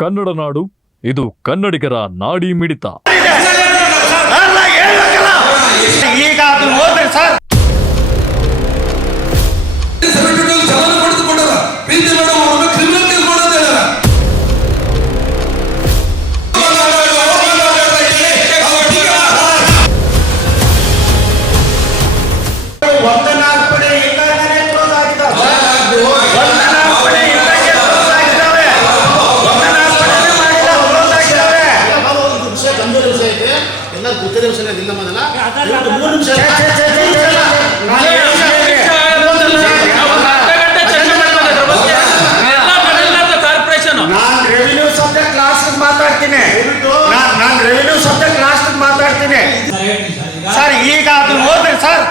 ಕನ್ನಡ ನಾಡು, ಇದು ಕನ್ನಡಿಗರ ನಾಡಿ ಮಿಡಿತ. ಈಗ ಅದು ಹೋದ್ರಿ ಸರ್. ಸರ್ ಈಗ ಅದು ಹೋದ್ರಿ ಸರ್.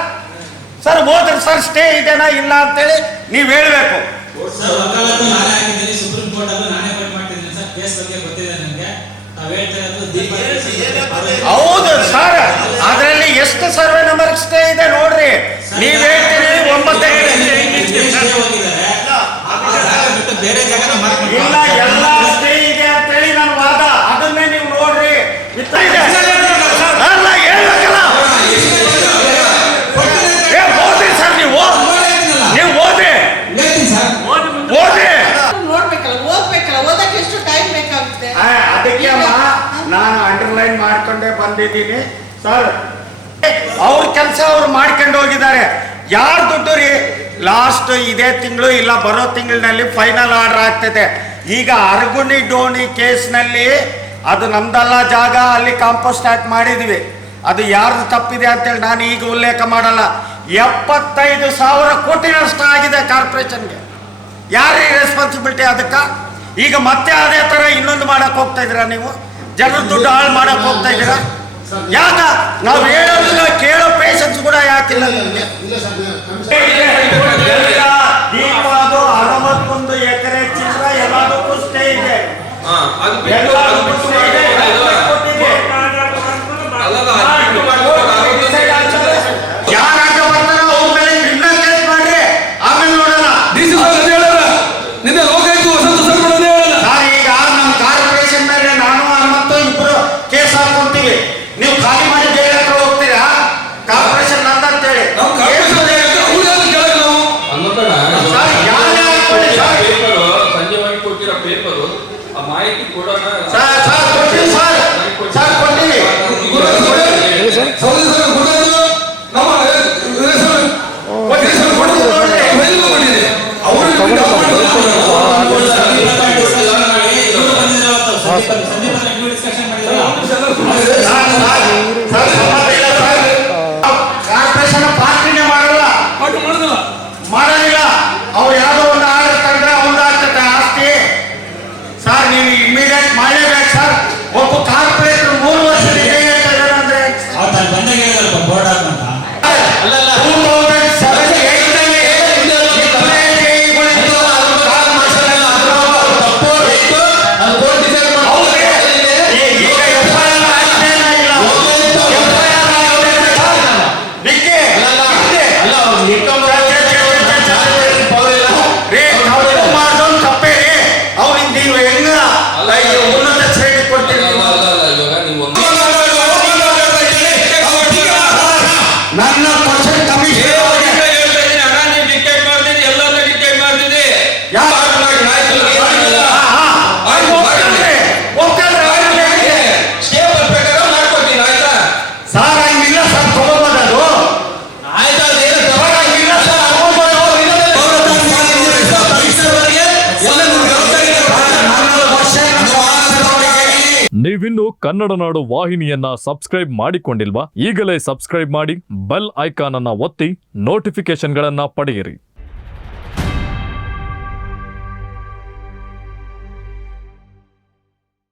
ಸರ್ ಹೋದ್ರಿ ಸರ್. ಸ್ಟೇ ಇದೆನಾ ಇಲ್ಲ ಅಂತೇಳಿ ನೀವು ಹೇಳ್ಬೇಕು. ಹೌದು ಸರ್, ಅದರಲ್ಲಿ ಎಷ್ಟು ಸರ್ವೆ ನಂಬರ್ ಸ್ಟೇ ಇದೆ ನೋಡ್ರಿ. ನೀವ್ ಹೇಳ್ತೀರಿ 9 ಇಲ್ಲ ಎಲ್ಲ ಸ್ಟೇ ಇದೆ ಅಂತೇಳಿ ನನ್ನ ವಾದ. ಅದನ್ನೇ ನೀವು ನೋಡ್ರಿ. ಓದ್ರಿ ಸರ್, ನೀವು ಓದ್ರಿ ಅದಕ್ಕೆ ನಾನು ಅಂಡರ್ಲೈನ್ ಮಾಡ್ಕೊಂಡೇ ಬಂದಿದ್ದೀನಿ ಸರ್. ಅವ್ರ ಕೆಲಸ ಅವ್ರು ಮಾಡ್ಕೊಂಡು ಹೋಗಿದ್ದಾರೆ. ಯಾರು ದುಡ್ಡು ರೀ? ಲಾಸ್ಟ್ ಇದೇ ತಿಂಗಳು ಇಲ್ಲ ಬರೋ ತಿಂಗಳಿನಲ್ಲಿ ಫೈನಲ್ ಆರ್ಡರ್ ಆಗ್ತದೆ. ಈಗ ಅರಗುಣಿ ಡೋಣಿ ಕೇಸ್ನಲ್ಲಿ ಅದು ನಮ್ದಲ್ಲ ಜಾಗ, ಅಲ್ಲಿ ಕಾಂಪೋಸ್ಟ್ ಸ್ಟಾರ್ಟ್ ಮಾಡಿದ್ವಿ. ಅದು ಯಾರ್ದು ತಪ್ಪಿದೆ ಅಂತೇಳಿ ನಾನು ಈಗ ಉಲ್ಲೇಖ ಮಾಡಲ್ಲ. 75,000 ಕೋಟಿ ನಷ್ಟ ಆಗಿದೆ ಕಾರ್ಪೊರೇಷನ್ಗೆ. ಯಾರೇ ರೆಸ್ಪಾನ್ಸಿಬಿಲಿಟಿ ಅದಕ್ಕೆ? ಈಗ ಮತ್ತೆ ಅದೇ ಥರ ಇನ್ನೊಂದು ಮಾಡಕ್ಕೆ ಹೋಗ್ತಾ ಇದ್ದೀರಾ ನೀವು? ಜನರ ದುಡ್ಡು ಹಾಳು ಮಾಡಕ್ಕೆ ಹೋಗ್ತಾ ಇದ್ದೀರಾ? ಯಾಕ ನಾವು ಹೇಳೋದಿಲ್ಲ, ಕೇಳೋ ಪೇಷನ್ಸ್ ಕೂಡ ಯಾಕಿಲ್ಲ ನಿಮಗೆ? 61 ಎಕರೆ ಚಿತ್ರ ಎಲ್ಲದಕ್ಕೂ ಸ್ಟೇ ಇದೆ. ಮಾಡಲಿಲ್ಲ. ಅವ್ರು ಯಾವುದೋ ಒಂದು ಆರ್ಡರ್ ತಂದ್ರೆ ಅವ್ನು ಆಗ್ತದೆ ಆಸ್ತಿ. ಸರ್ ನೀವು ಇಮಿಡಿಯೇಟ್ ಮಾಡಲೇಬೇಕು ಸರ್. ಒಬ್ಬ ಕಾರ್ಪೊರೇಟರ್ 3 ವರ್ಷದ ಅಂದ್ರೆ ನೀವಿನ್ನು ಕನ್ನಡ ನಾಡು ವಾಹಿನಿಯನ್ನ ಸಬ್ಸ್ಕ್ರೈಬ್ ಮಾಡಿಕೊಂಡಿಲ್ವಾ? ಈಗಲೇ ಸಬ್ಸ್ಕ್ರೈಬ್ ಮಾಡಿ, ಬೆಲ್ ಐಕಾನ್ ಅನ್ನ ಒತ್ತಿ ನೋಟಿಫಿಕೇಶನ್ಗಳನ್ನ ಪಡೆಯಿರಿ.